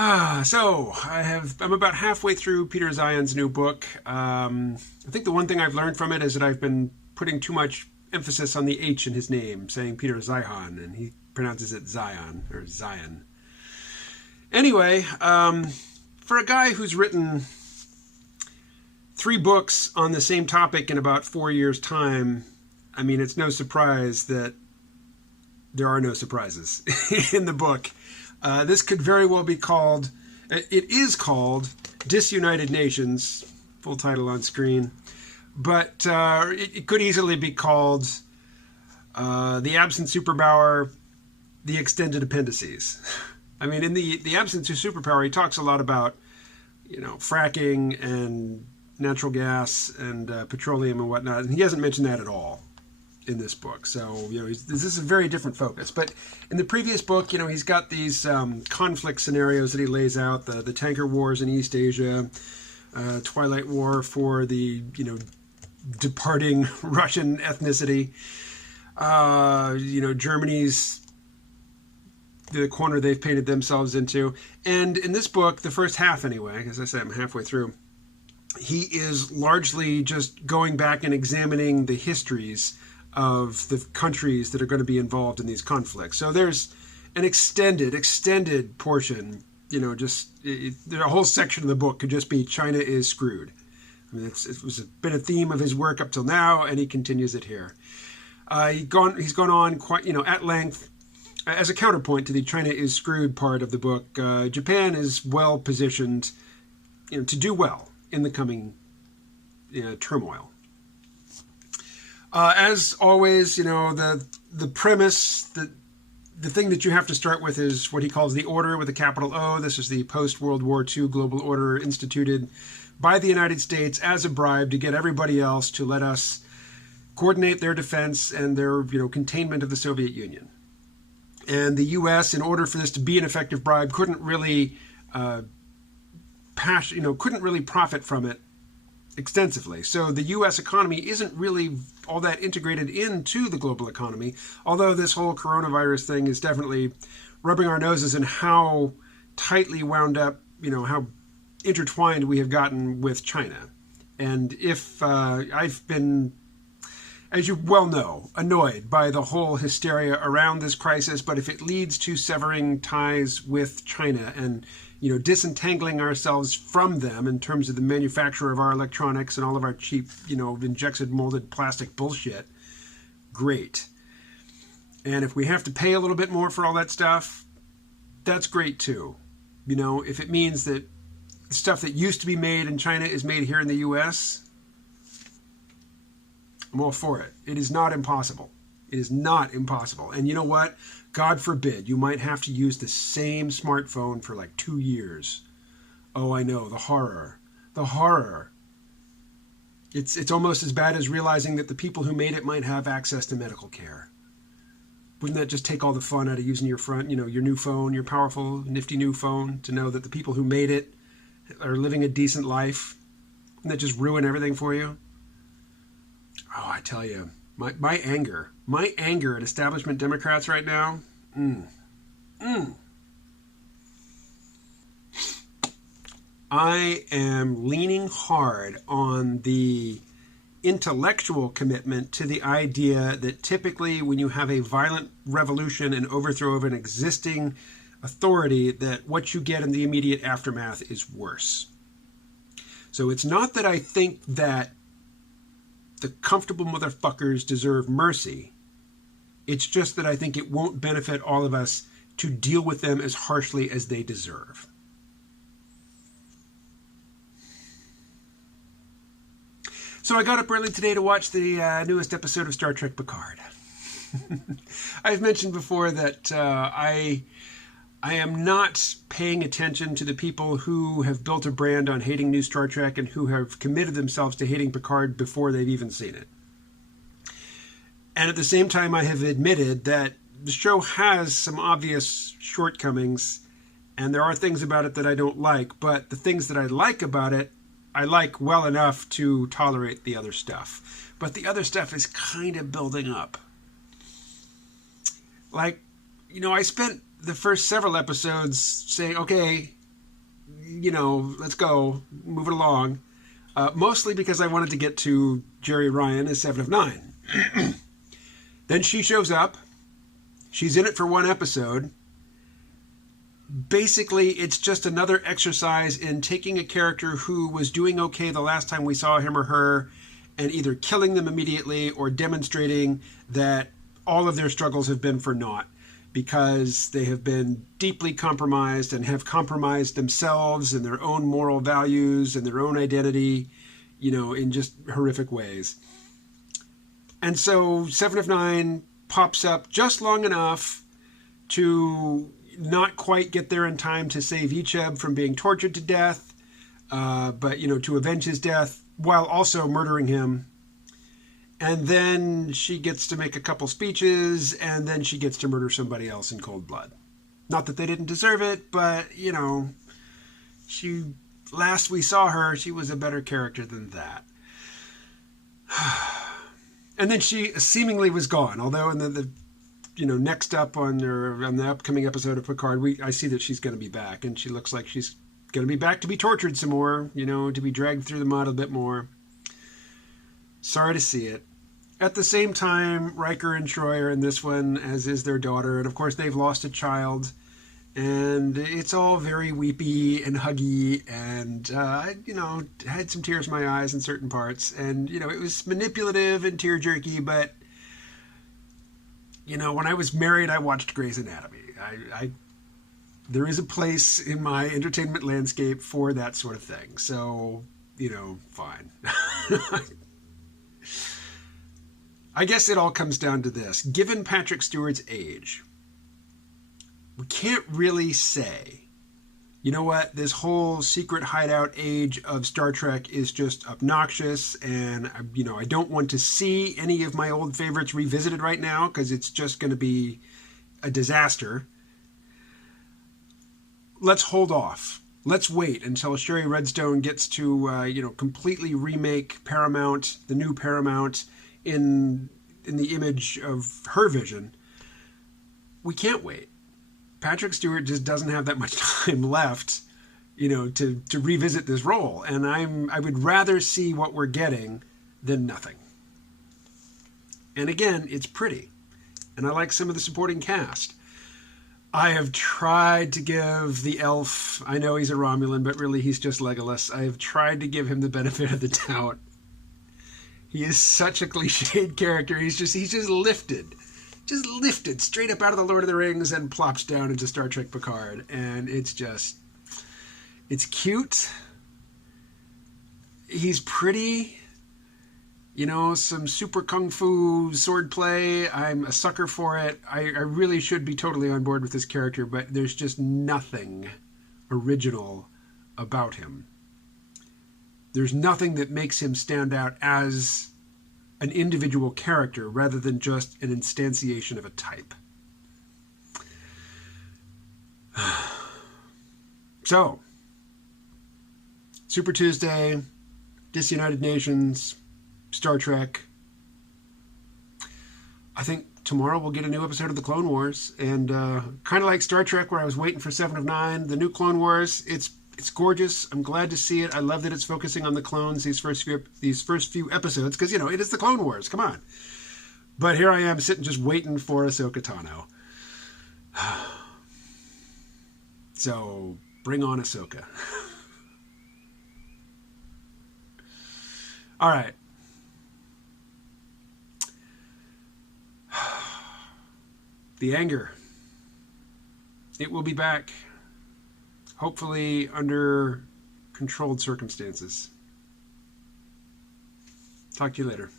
So I'm about halfway through Peter Zion's new book. I think the one thing I've learned from it is that I've been putting too much emphasis on the H in his name, saying Peter Zion, and he pronounces it Zion, or Zion. Anyway, for a guy who's written 3 books on the same topic in about 4 years' time, I mean, it's no surprise that there are no surprises in the book. This could very well be called, it is called Disunited Nations, full title on screen, but it could easily be called The Absent Superpower, The Extended Appendices. I mean, in the Absence of Superpower, he talks a lot about, fracking and natural gas and petroleum and whatnot, and he hasn't mentioned that at all in this book. So, this is a very different focus. But in the previous book, he's got these conflict scenarios that he lays out, the tanker wars in East Asia, Twilight War for the, departing Russian ethnicity, Germany's the corner they've painted themselves into. And in this book, the first half anyway, as I said, I'm halfway through, he is largely just going back and examining the histories of the countries that are going to be involved in these conflicts. So there's an extended portion, a whole section of the book could just be China is screwed. I mean, it been a theme of his work up till now, and he continues it here. He's gone on quite, at length. As a counterpoint to the China is screwed part of the book, Japan is well positioned, to do well in the coming turmoil. As always, the premise, the thing that you have to start with is what he calls the order with a capital O. This is the post-World War II global order instituted by the United States as a bribe to get everybody else to let us coordinate their defense and their, containment of the Soviet Union. And the U.S., in order for this to be an effective bribe, couldn't really profit from it extensively. So the U.S. economy isn't really all that integrated into the global economy, although this whole coronavirus thing is definitely rubbing our noses in how tightly wound up, how intertwined we have gotten with China. And if I've been, as you well know, annoyed by the whole hysteria around this crisis, but if it leads to severing ties with China and, disentangling ourselves from them in terms of the manufacture of our electronics and all of our cheap, injected molded plastic bullshit, great. And if we have to pay a little bit more for all that stuff, that's great too. If it means that stuff that used to be made in China is made here in the U.S., I'm all for it. It is not impossible. It is not impossible. And you know what? God forbid, you might have to use the same smartphone for like 2 years. Oh, I know, the horror. The horror. It's almost as bad as realizing that the people who made it might have access to medical care. Wouldn't that just take all the fun out of using your new phone, your powerful, nifty new phone, to know that the people who made it are living a decent life? Wouldn't that just ruin everything for you? Oh, I tell you, my anger at establishment Democrats right now, I am leaning hard on the intellectual commitment to the idea that typically when you have a violent revolution and overthrow of an existing authority, that what you get in the immediate aftermath is worse. So it's not that I think that the comfortable motherfuckers deserve mercy. It's just that I think it won't benefit all of us to deal with them as harshly as they deserve. So I got up early today to watch the newest episode of Star Trek Picard. I've mentioned before that I am not paying attention to the people who have built a brand on hating new Star Trek and who have committed themselves to hating Picard before they've even seen it. And at the same time, I have admitted that the show has some obvious shortcomings, and there are things about it that I don't like, but the things that I like about it, I like well enough to tolerate the other stuff. But the other stuff is kind of building up. Like, I spent the first several episodes saying, okay, let's go, move it along. Mostly because I wanted to get to Jerry Ryan as 7 of 9. Then she shows up. She's in it for one episode. Basically, it's just another exercise in taking a character who was doing okay the last time we saw him or her and either killing them immediately or demonstrating that all of their struggles have been for naught because they have been deeply compromised and have compromised themselves and their own moral values and their own identity, in just horrific ways. And so 7 of 9 pops up just long enough to not quite get there in time to save Icheb from being tortured to death, but, to avenge his death while also murdering him. And then she gets to make a couple speeches, and then she gets to murder somebody else in cold blood. Not that they didn't deserve it, but, last we saw her, she was a better character than that. And then she seemingly was gone, although in the next up on the upcoming episode of Picard, I see that she's going to be back, and she looks like she's going to be back to be tortured some more, to be dragged through the mud a bit more. Sorry to see it. At the same time, Riker and Troy are in this one, as is their daughter, and of course they've lost a child, and it's all very weepy and huggy, and had some tears in my eyes in certain parts, and it was manipulative and tear-jerky, but when I was married, I watched Grey's Anatomy. There is a place in my entertainment landscape for that sort of thing. So, fine. I guess it all comes down to this. Given Patrick Stewart's age, we can't really say, this whole secret hideout age of Star Trek is just obnoxious, and, I don't want to see any of my old favorites revisited right now because it's just going to be a disaster. Let's hold off. Let's wait until Sherry Redstone gets to, completely remake Paramount, the new Paramount, in the image of her vision. We can't wait. Patrick Stewart just doesn't have that much time left, to revisit this role. And I would rather see what we're getting than nothing. And again, it's pretty. And I like some of the supporting cast. I have tried to give the elf, I know he's a Romulan, but really he's just Legolas. I have tried to give him the benefit of the doubt. He is such a cliched character. He's just lifted. Just lifted straight up out of the Lord of the Rings and plops down into Star Trek Picard. And it's cute. He's pretty. Some super kung fu swordplay. I'm a sucker for it. I really should be totally on board with this character, but there's just nothing original about him. There's nothing that makes him stand out as an individual character rather than just an instantiation of a type. So, Super Tuesday, Disunited Nations, Star Trek. I think tomorrow we'll get a new episode of the Clone Wars, and kind of like Star Trek, where I was waiting for 7 of 9, the new Clone Wars, it's gorgeous. I'm glad to see it. I love that it's focusing on the clones these first few episodes, because it is the Clone Wars. Come on. But here I am sitting just waiting for Ahsoka Tano. So bring on Ahsoka. All right. The anger. It will be back. Hopefully under controlled circumstances. Talk to you later.